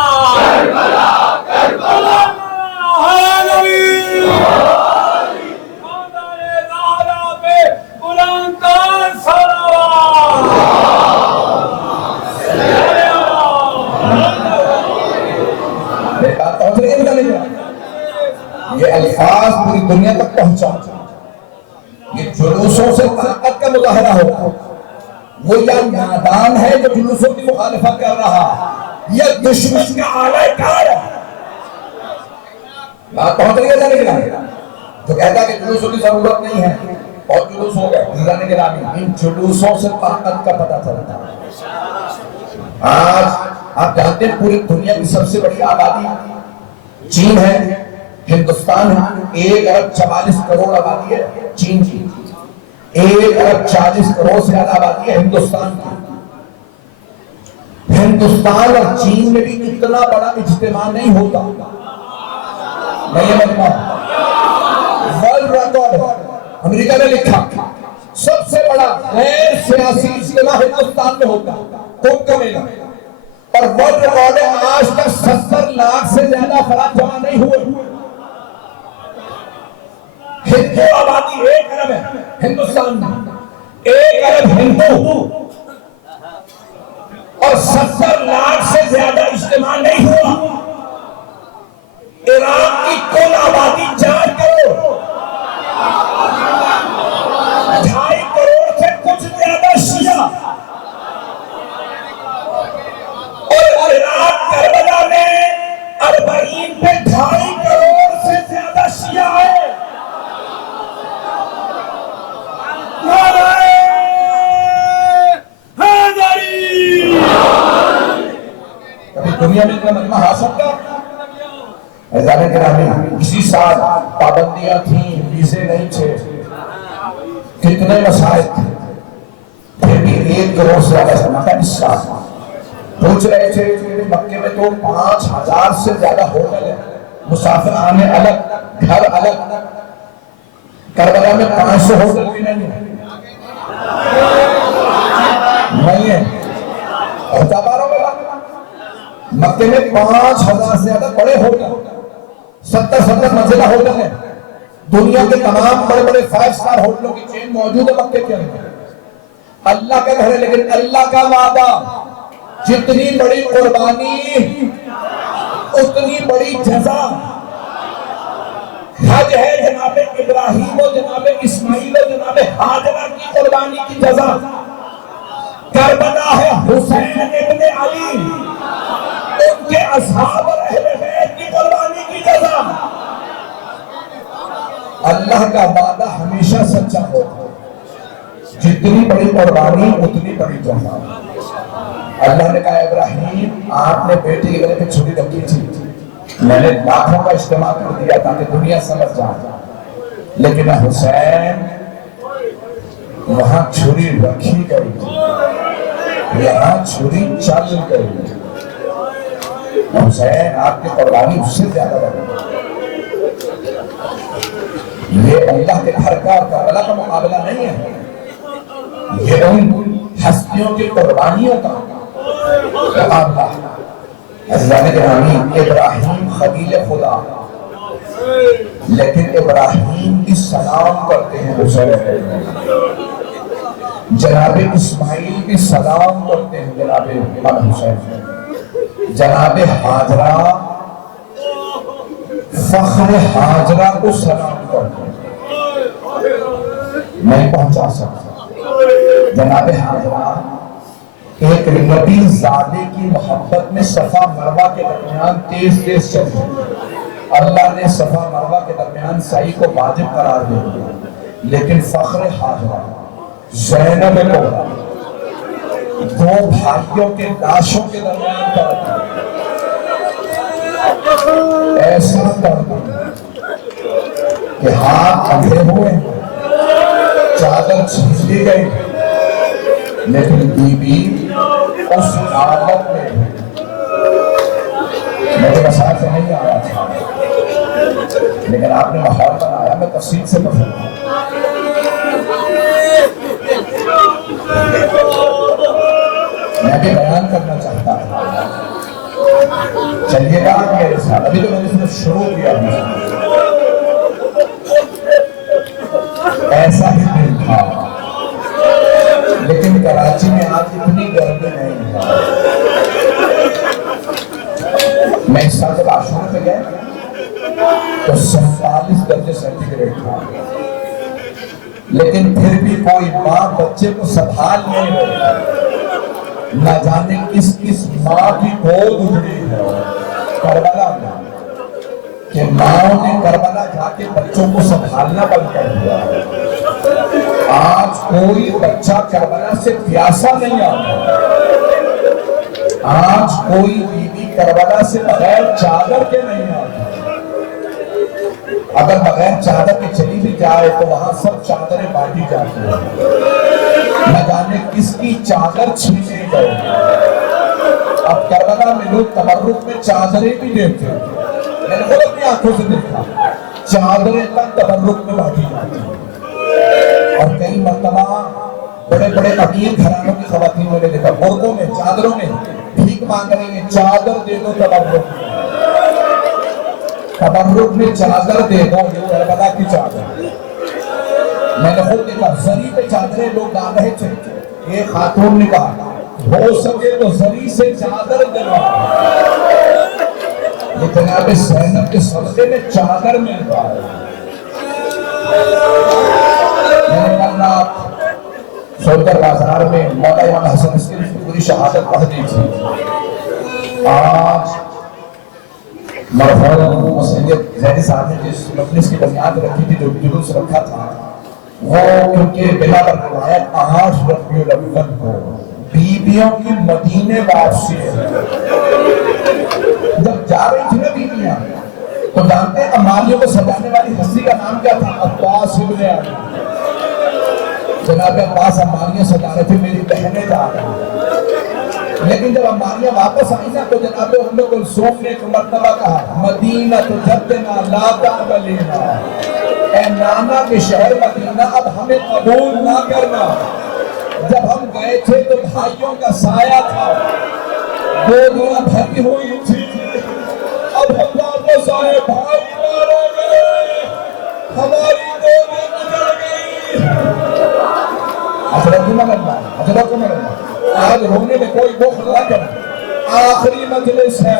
یہ الفاظ پوری دنیا تک پہنچا. یہ جلوسوں سے طاقت کا مظاہرہ ہوتا. وہ یا نادان ہے جو جلوسوں کی مخالفت کر رہا, یا دشمن کا اعلی کار ہے. بات پہنچ رہی ہے جانے جو کہتا ہے کہ جلوسوں کی ضرورت نہیں ہے, اور جلوس ہو گئے جانے کے نام. ان جلوسوں سے طاقت کا پتہ چلتا ہے. آج آپ جانتے ہیں پوری دنیا کی سب سے بڑی آبادی چین ہے, ہندوستان ہے. 1 ارب 44 کروڑ آبادی ہے چین کی. 1 ارب 40 کروڑ سے زیادہ آبادی ہے ہندوستان کی. ہندوستان اور چین میں بھی اتنا بڑا اجتماع نہیں ہوتا. میں یہ مجمع ورلڈ ریکارڈ امریکہ نے لکھا, سب سے بڑا غیر سیاسی اجتماع ہندوستان میں ہوتا کم کمے گا. اور ورلڈ ریکارڈ ہے آج تک 70 لاکھ سے زیادہ افراد جمع نہیں ہوئے. ہندو آبادی 1 ارب ہے ہندوستان میں, 1 ارب ہندو, اور 70 لاکھ سے زیادہ اجتماع نہیں ہوا. عراق کی کل آبادی 4 کروڑ, 2.5 کروڑ سے کچھ زیادہ شیعہ, اور عراق کربلا میں 40 پہ 2.5 کروڑ سے زیادہ شیعہ ہے. کبھی دنیا میں اتنا مجمع حاصل کا ایزانے گرامی. اسی سال پابندیاں تھیں, ویزے نہیں تھے, کتنے مسائل تھے, پھر بھی 1 کروڑ سے زیادہ سما تھا. اس سال پوچھ رہے تھے کہ مکے میں تو 5000 سے زیادہ ہوٹل ہیں, مسافر آنے الگ, گھر الگ. کربلا میں 500 ہوٹل بھی نہیں ہے. نہیں ہے. مکے میں 5000 سے زیادہ بڑے ہوٹل, 70 منزلہ ہوٹل ہیں. دنیا کے تمام بڑے بڑے 5 سٹار ہوٹلوں کی چین موجود ہے مکے کے اندر. اللہ کا گھر ہے, لیکن اللہ کا وعدہ جتنی بڑی قربانی اتنی بڑی جزا. حج ہے جناب ابراہیم و جناب اسماعیل و جناب ہاجرہ کی قربانی کی جزا. کربلا ہے حسین ابن علی, ان کے اصحاب اور اہل بیت کی قربانی کی جزا. اللہ کا وعدہ ہمیشہ سچا ہوتا ہے, جتنی بڑی قربانی اتنی بڑی جزا. اللہ نے کہا ابراہیم آپ نے بیٹی کے گلے پہ چھری رکھی تھی, میں نے لاکھوں کا اجتماع کر دیا تاکہ دنیا سمجھ جائے, لیکن حسین وہاں چھری رکھی گئی, یہاں چھری چل گئی. حسین آپ کی قربانی اس سے زیادہ رہی. یہ اللہ کے گھر کا کربلا کا مقابلہ نہیں ہے, یہ ان ہستیوں کی قربانیوں کا مقابلہ. عزیزان گرامی, ابراہیم خلیل خدا, لیکن ابراہیم بھی سلام کرتے ہیں حسین. جناب اسماعیل بھی سلام کرتے ہیں جناب حسین. جناب ہاجرہ, فخر ہاجرہ کو سلام کرتے ہیں. نہیں پہنچا سکتا۔ جناب حضرات، ایک نبی زادے کی محبت میں صفا مروہ کے درمیان تیز تیز چلی، اللہ نے صفا مروہ کے درمیان سعی کو واجب قرار دے دیا، لیکن فخر حاضرہ زینب کو دو بھائیوں کے لاشوں کے درمیان کر دیا، ایسا کر دیا کہ ہاتھ اندھے ہوئے، چادر چھین لی گئی، لیکن بی بی اس حالت میں میرے مسائل سے نہیں آیا تھا، لیکن آپ نے ماحول بنایا، میں تفصیل سے بتاؤں۔ میں بھی بیان کرنا چاہتا ہوں، چلیے گا میرے ساتھ، ابھی تو میں نے صرف شروع کیا ہے۔ ایسا ہی دن تھا، لیکن کراچی میں آج اتنی گرمی نہیں ہے۔ میں اس سال جب عاشور پہ گئے تو 47 درجے سینٹیگریڈ تھا، لیکن پھر بھی کوئی ماں بچے کو سنبھال نہیں رہی، نہ جانے کس کس ماں کی گود اجڑی ہے کربلا میں، کہ ماں نے کربلا جا کے بچوں کو سنبھالنا بند کر دیا۔ آج کوئی بچہ کربلا سے پیاسا نہیں آتا، آج کوئی بیوی کربلا سے بغیر چادر کے نہیں آتا، اگر بغیر چادر کے چلی بھی جائے تو وہاں سب چادریں بانٹی جاتی ہیں، نہ جانے کس کی چادر چھینے گئے۔ اب کربلا میں لوگ تبرک میں چادریں بھی دیتے ہیں، میں نے خود اپنی آنکھوں سے دیکھا، چادریں تک تبرک میں بانٹی جاتی ہیں، اور کئی مرتبہ بڑے بڑے امیر گھرانوں کی خواتین میں نے دیکھا برقعوں میں چادروں میں بھیک مانگ رہی ہیں، چادر دے دو تبرک میں چادر دے دو، یہ کربلا کی چادر۔ میں نے خود دیکھا زری پہ چادریں لوگ ڈال رہے تھے، ایک خاتون نے کہا ہو سکے تو زری سے چادر دلوا، یہ جناب زینب کے صدقے میں چادر ملتا ہے۔ میں نے کل رات سولتر بازار میں مولا امام حسن عسکری کی پوری شہادت پڑھ دی تھی۔ آج مرحوم سید زیدی صاحب نے جس مجلس کی بنیاد رکھی تھی، جو جلوس رکھا تھا، وہ کیونکہ بنا پر روایت 8 ربیع الاول کو بیویوں کی مدینے واپسی ہے۔ جب جا رہی تھی نا بیویاں تو جانتے ہیں امالیوں کو سجانے والی ہستی کا نام کیا تھا؟ عباس ابن علی۔ جناب عباس امالیاں سجا رہے تھے، میری بہنیں جا رہی، لیکن جب امالیاں واپس آئی نا تو جناب ام کلثوم نے ایک مرتبہ کہا مدینہ جدنا لا تقبلینا، اے نانا کے شہر مدینہ اب ہمیں قبول نہ کرنا۔ جب ہم گئے تھے تو بھائیوں کا سایہ تھا، گودیاں بھری ہوئی تھی، اب ہم واپس آئے، بھائی مارا گئے، ہماری گودیں گزر گئی۔ حضرت عمر اللہ، آج رونے میں کوئی بخل نہ کرے، آخری مجلس ہے،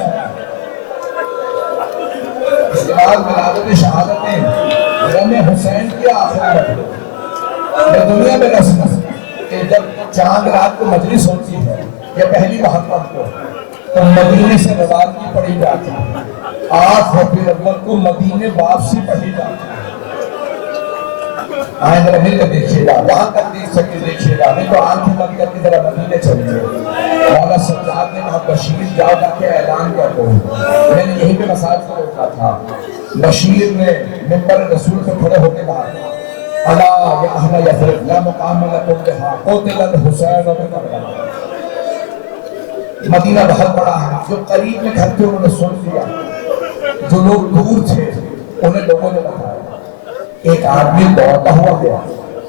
اس کے بعد ولادت شہادتیں غم حسین کی آخری میں دنیا میں رسم کہ جب چاند رات کو مجلس ہوتی ہے یا پہلی محرم کو تو مدینے سے روانگی پڑھی جاتی ہے، 8 ربیع الاول کو مدینے واپسی پڑھی جاتی ہے۔ آئیں ذرا مل کر دیکھیے گا، وہاں تک دیکھ سکتے دیکھیے گا، نہیں تو آنکھیں بند کر کے ذرا مدینے چلیے۔ مولا سجاد نے کہا بشیر جاؤ جا کے اعلان کر دو، میں نے یہیں پہ مساج کو روکا تھا۔ بشیر نے منبر رسول سے کھڑے ہو کے کہا الا یا اہل یثرب لا مقام لکم بہا قتل الحسین بن کربلا۔ مدینہ بہت بڑا ہے، جو قریب میں گھر تھے انہوں نے سن لیا، جو لوگ دور تھے انہیں لوگوں نے بتایا۔ ایک آدمی دوڑتا ہوا گیا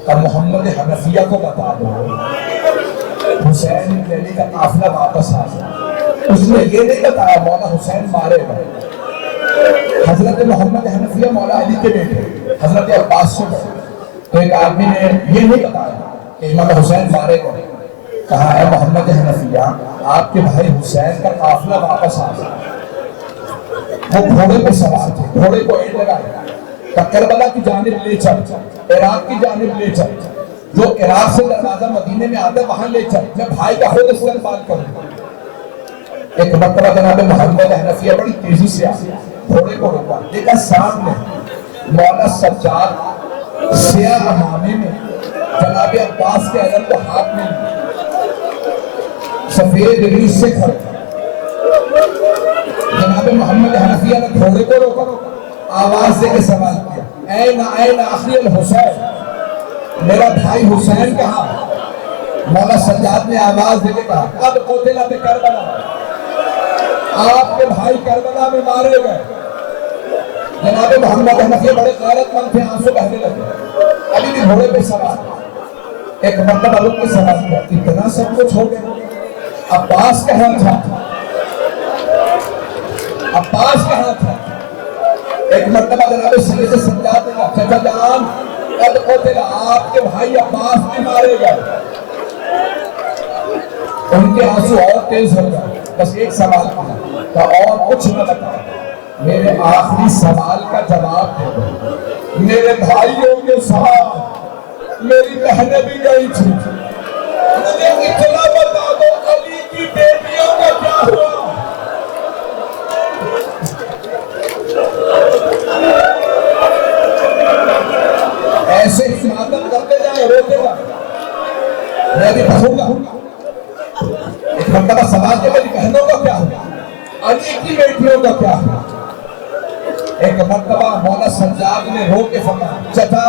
کہ محمد حنفیہ کو بتا دو حسین بن علی کا قافلہ واپس آ گیا۔ اس نے یہ نہیں بتایا مولا حسین مارے گئے، حضرت محمد حنفیہ مولا علی کے بیٹے حضرت عباس سے بڑے، تو ایک آدمی نے یہ نہیں بتایا کہ امام حسین مارے گئے، کہا ہے محمد حنفیہ آپ کے بھائی حسین کا قافلہ واپس آ گیا۔ وہ گھوڑے پہ سوار تھے، گھوڑے کو اینٹ لگائے، کہ کربلا کی جانب لے چل، عراق کی جانب لے چل، جو عراق سے دروازہ مدینے میں آتا ہے وہاں لے چل، میں بھائی کا خود استقبال کروں۔ ایک مرتبہ جناب محمد حنفیہ بڑی تیزی سے آیا، گھوڑے کو روکا، دیکھا سامنے مولا سجاد سیاہ امامے میں جناب عباس کے اگر کو ہاتھ میں سفید ریش سے کھڑا۔ جناب محمد حنفیہ نے گھوڑے کو روکا، آواز دے کے سوال کیا، این اخی الحسین، میرا بھائی حسین کہاں؟ مولا سجاد نے آواز دے کے کہا، قد قتل بکربلا، آپ کے بھائی کربلا میں مارے گئے۔ جناب محمد حنفیہ بڑے غیرت مند تھے، آنسو بہنے لگے، علی بھی گھوڑے پہ سوار۔ ایک مرتبہ رک کے سوال کیا، اتنا سب کچھ ہو گیا، عباس کہاں تھا؟ عباس کہاں تھا؟ ایک مرتبہ جناب سید سجاد نے کہا، چچا جان قد قتل، آپ کے بھائی عباس میں مارے گئے۔ ان کے آنسو اور تیز ہو گئے، بس ایک سوال کیا، اور کچھ نہ بتا، میرے آخری سوال کا جواب دے دو، میرے بھائیوں کے ساتھ میری بہنیں بھی گئی تھی، مجھے اتنا بتا دو علی کی بیٹیوں کا کیا ہوا؟ ایسے ہی ماتم کرتے جائیں، روتے جائیں، میں بھی پڑھوں گا۔ ایک مرتبہ سوال کے میری بہنوں کا کیا ہوا، علی کی بیٹیوں کا کیا ہوا؟ ایک مرتبہ مولا سجاد نے رو کے فرمایا، چچا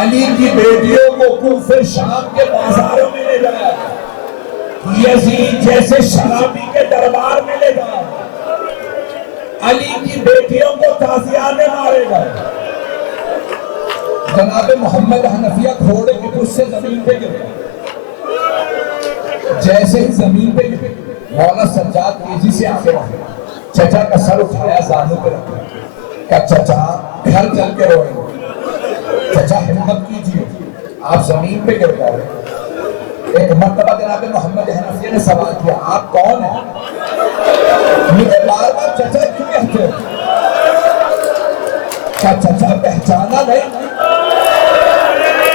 علی کی بیٹیوں کو کوفہ شام کے بازاروں میں لے جایا، یزید جیسے شرابی کے دربار میں لے جایا، علی کی بیٹیوں کو تازیانے میں مارے گئے۔ جناب محمد حنفیہ گھوڑے کے پشت سے زمین پہ گرے، جیسے ہی زمین پہ گرے مولا سجاد تیزی سے آگے بڑھے، چچا کا سر اٹھایا، زانوں پہ رکھا، کہا چچا گھر چل کے روئیں گے، چچا ہمت کیجیے، آپ زمین پہ گر گئے۔ ایک مرتبہ جناب محمد حنفیہ نے سوال کیا، آپ کون ہیں؟ مجھے بار بار چچا کیوں کہتے ہیں؟ کیا چچا پہچانا نہیں؟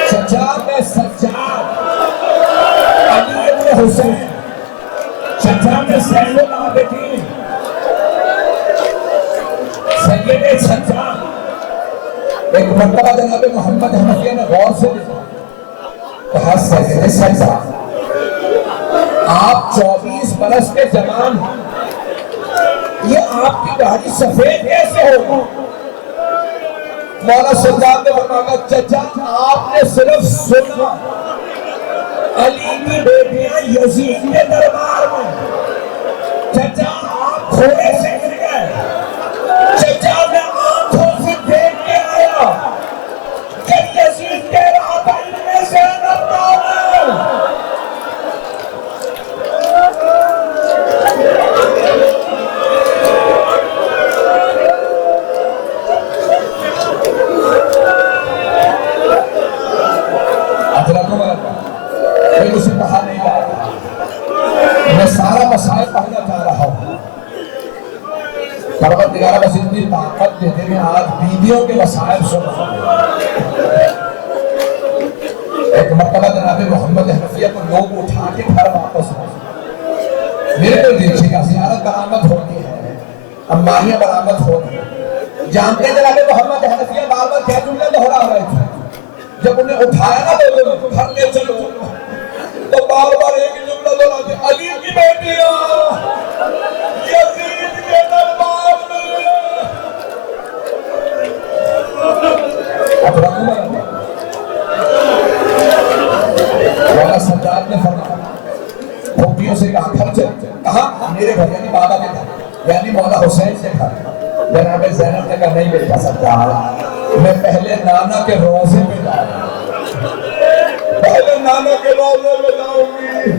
چچا میں سجاد علی ابن حسین، چچا میں زین العابدین سید سجاد۔ ایک مرتبہ جناب محمد حنفیہ نے غور سے دیکھا، کہا سید سجاد آپ 24 برس کے جوان ہیں، یہ آپ کی داڑھی سفید کیسے ہو؟ مولا سجاد نے فرمایا، چچا آپ نے صرف سنا علی کی بیٹیاں یزید کے دربار میں، چچا آپ گھوڑے سے گر گئے، چچا میں آنکھوں سے دیکھ کے آیا کہ یزید کے رابطے میں زینب نام ہے۔ کوئی اسے کہا نہیں جا رہا، میں سارا مسائل پڑھنا چاہ رہا ہوں، پروردگار بس اتنی طاقت دیتے میں آج بیویوں کے مسائل سن رہا ہوں۔ ایک مرتبہ جناب محمد حنفیہ کو لوگ اٹھا کے گھر واپس آئے، میرے کو دیکھیے گا زیارت برآمد ہوتی ہے، امانیاں برآمد ہوتی ہیں، جانتے ہیں جناب محمد حنفیہ بار بار کیا جملے دہرا رہے تھے؟ جب انہیں اٹھایا نا تو گھر لے چلو تو بار بار ایک جملہ دہراتے، علی کی بیٹیاں یزید کے دربار میں۔ اب رکھو مولا سجاد نے فرمایا، پھوپھیوں سے کہا گھر چل، کہا میرے گھر یعنی بابا کے گھر یعنی مولا حسین سے گھر۔ جناب زینب نے کہا نہیں بیٹا سجاد، میں پہلے نانا کے روزے میں جاؤں، پہلے نانا کے روزے میں جاؤں گی،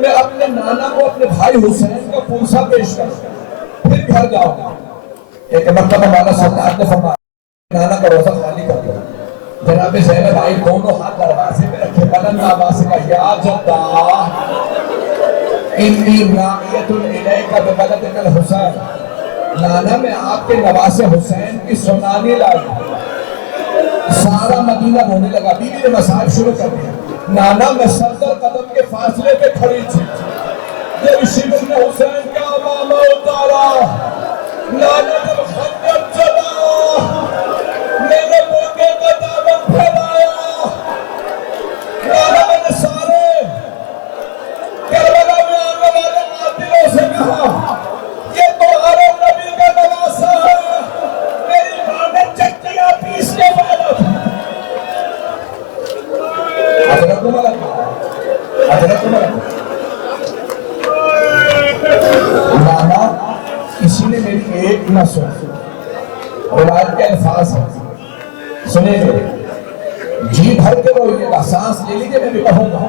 میں اپنے نانا کو اپنے بھائی حسین کا پوسا پیش کروں پھر گھر جاؤں گا۔ ایک مرتبہ مولا سجاد نے فرمایا نانا کا روزہ خالی کر دیا، جناب زینب آئی، دونوں ہاتھ دروازے میں رکھے، بلند آواز سے کہا یا جدہ انی راعیۃ الیک ببلدک الحسین، نانا میں آپ کے نواسے حسین کی سنانی لائی. سارا مدینہ رونے لگا. بیوی نے مسائل شروع کر دیا. نانا میں 70 قدم کے فاصلے پہ کھڑی تھی جب شبر نے حسین کا امامہ اتارا. نانا جب خنجر چلا میرے ملکے کا دامن پھیلایا. نانا میں نے سارے کربلا میں آنے والے قاتلوں سے کہا یہ تمہارے نبی کا نواسہ ہے. میری ماں نے چکیاں پیس کے مانا تھا. حضرت عمر نانا کسی نے میری ایک نہ سنی. روایت کے الفاظ ہیں سنے جی بھر کے روئیے گا سانس لے لیجیے میں بھی کہوں گا.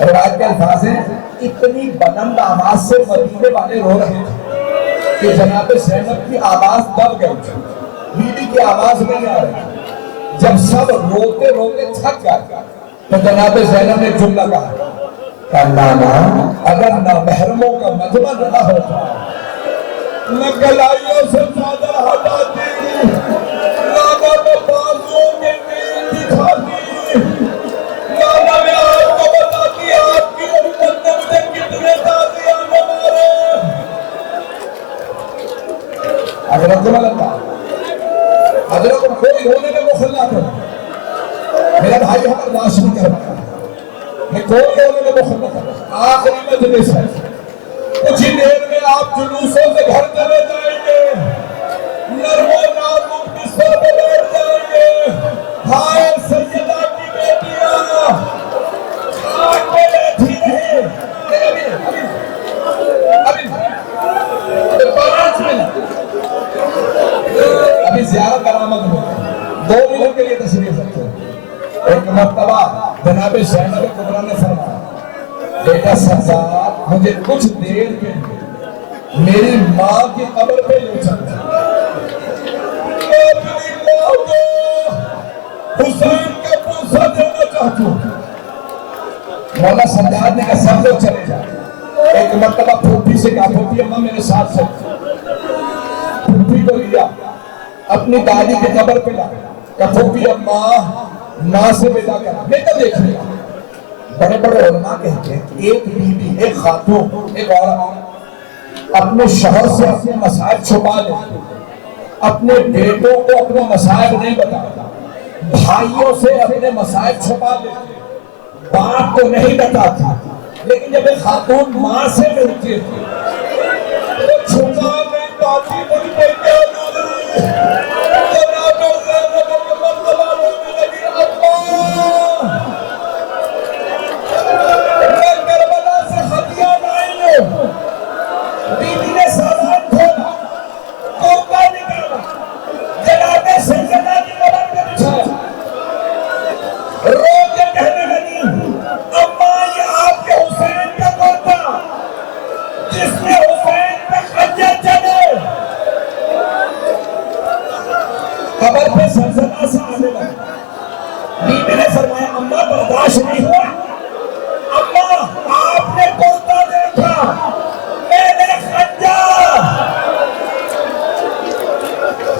روایت کے الفاظ ہیں اتنی بلند آواز سے مدینے والے رو رہے تھے کہ جناب زینب کی آواز دب گئی تھی. بیوی کی آواز نہیں آ رہی. جب سب روتے روتے تھک گئے تو جناب زینب نے جملہ کہا کہ نانا اگر نامحرموں کا مجمع نہ ہوتا میں گلائیوں سے چادر ہٹاتی. نانا میں بازوں کے نیل دکھاتی. نانا میں آپ کو بتاتی آپ کی امت نے مجھے کتنے تازیانے مارے. حضرت حضرت کوئی ہونے میں مخلہ کرو. میرا بھائی ہمیں لاش نہیں کر رہا میں کوئی ہونے میں مخلہ کرو. آخری مجلس ہے کچھ ہی دیر میں آپ جلوسوں سے گھر چلے جائیں گے. نرم و نازک بستر پہ بیٹھ جائیں گے. ہائے سیدہ کی بیٹیاں آگ میں بیٹھی رہی. ابھی 5 منٹ ابھی زیارت کرامت ہو 2 منٹ کے لیے تشریف رکھتے ہیں. ایک مرتبہ جناب زینب کبریٰ نے فرمایا بیٹا سرزاد مجھے کچھ دیر کے میری ماں کی قبر پہ لے چلتا. میں اپنی ماں کو حسین کا پوسا دینا چاہتا ہوں. مولا سجاد نے کہا سب لوگ چلے جائیں. ایک مرتبہ پھوپھی سے کہا پھوپھی اماں میرے ساتھ چلتی. پھوپھی کو لیا اپنی دادی کی قبر پہ لا کہ پھوپھی اماں ماں سے بیٹا کرا. بیٹا دیکھ لیا. بڑے بڑے علماء کہتے ہیں ایک بیوی ایک خاتون ایک عورت اپنے شوہر سے اپنے مسائل چھپا لیتی. اپنے بیٹوں کو اپنے مسائل نہیں بتاتا. بھائیوں سے اپنے مسائل چھپا لیتی. باپ کو نہیں بتاتی. لیکن جب ایک خاتون ماں سے ملتی تھی تو چھپا نہیں پاتی. مجھ پہ کیا گزری جناب زینب کے مرتبہ رونے لگی. میں کربلا سے ہدیہ لائی ہوں. بیوی نے سامان کھولا کوکا نکالا جناب سیدہ کی قبر پہ بچھایا. رو کے کہنے لگی اماں یہ آپ کے حسین کا کوتا جس نے حسین پہ خنجر چلے. قبر پہ زلزلہ سا آنے لگا. بیوی نے فرمایا اماں برداشت نہیں ہوا. اماں آپ نے کوتا دیکھا میں نے خنجر.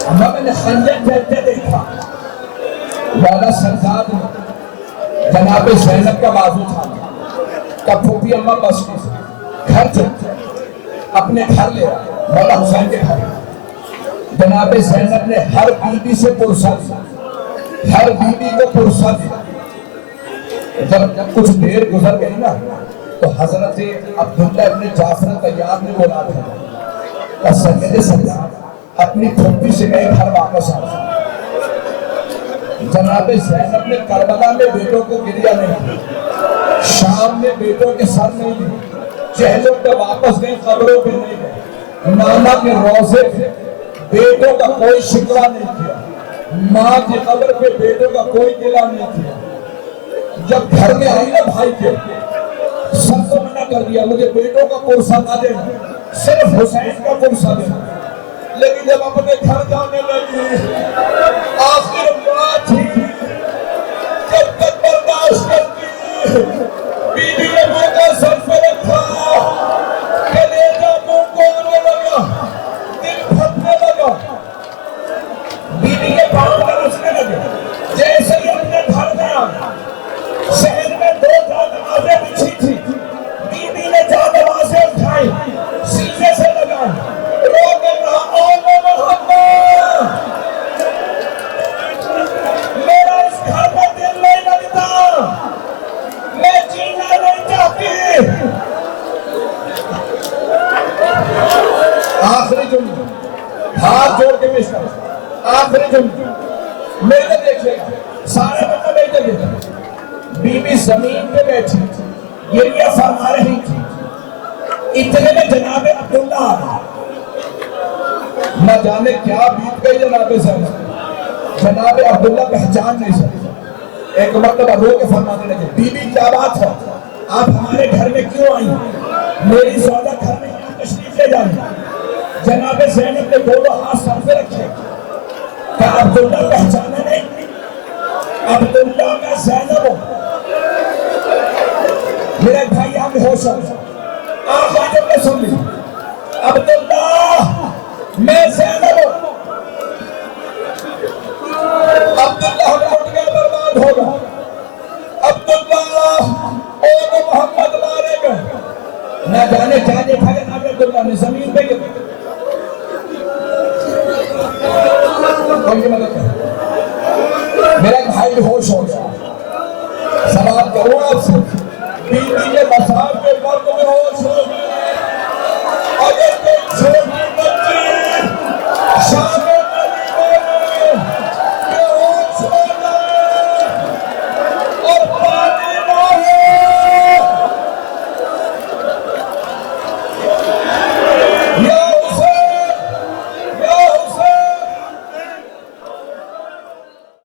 اماں میں نے خنجر چلتے دیکھا. مولا سجاد نے جناب زینب کا بازو تھاما کہ پھوپھی اماں بس کی گھر چلتے اپنے گھر لے آئے. مولا حسین کے گھر جناب زینب نے ہر بیوی سے پرسہ دیا. ہر بیوی کو پرسہ دیا. جب کچھ دیر گزر گئی نا تو حضرت عبداللہ ابن جعفر طیار نے بولا تھا کہ سید سجاد اپنی پھوپھی سے گئے گھر واپس آ جائے. جناب زینب نے کربلا میں بیٹوں کو گریا نہیں دیا. شام میں بیٹوں کے سر نہیں دی. چہلوں پہ واپس گئے قبروں پہ نہیں گئے. نانا کے روزے پہ بیٹوں کا کوئی شکوہ نہیں کیا. ماں کی قبر پہ بیٹوں کا کوئی گلہ نہیں کیا. جب گھر میں آئی نا بھائی کے سب کو منع کر دیا مجھے بیٹوں کا پرسہ نہ دینا صرف حسین کا پرسہ دینا. لیکن جب اپنے گھر جانے لگی آخر بات ہی جب تک برداشت کرتی بیوی نے منہ کا سر پہ رکھا کلیجہ منہ کو آنے لگا. میں دیکھے سارے مطلب ایک جگہ بی بی زمین پہ بیٹھی یہ فرما رہی تھی. اتنے میں جناب عبداللہ آ گئے. نہ جانے کیا بیت گئی جناب زینب. جناب عبداللہ پہچان نہیں سکتے. ایک مرتبہ رو کے فرمانے لگے بی بی کیا بات ہے, آپ ہمارے گھر میں کیوں آئی, میری سودا گھر میں کیا تشریف لے جائیں. جناب زینب نے دونوں ہاتھ سر پہ رکھے کہ عبداللہ پہچانا نہیں, عبداللہ میں زینب ہوں. میرے بھائی آپ ہوش ہو آپ واجب نے سن لی, عبداللہ میں زینب ہوں. عبداللہ اٹھ گیا برباد ہوگا. عبداللہ اور محمد مارے گئے. نہ جانے کیا دیکھا جناب عبداللہ نے زمین پہ گر گئے. کوئی مدد کرے میرا بھائی ہوش ہو گیا. سوال کروں آپ سے, بیوی کے مسائل کے مرد میں ہوش ہو گئے. اگر کوئی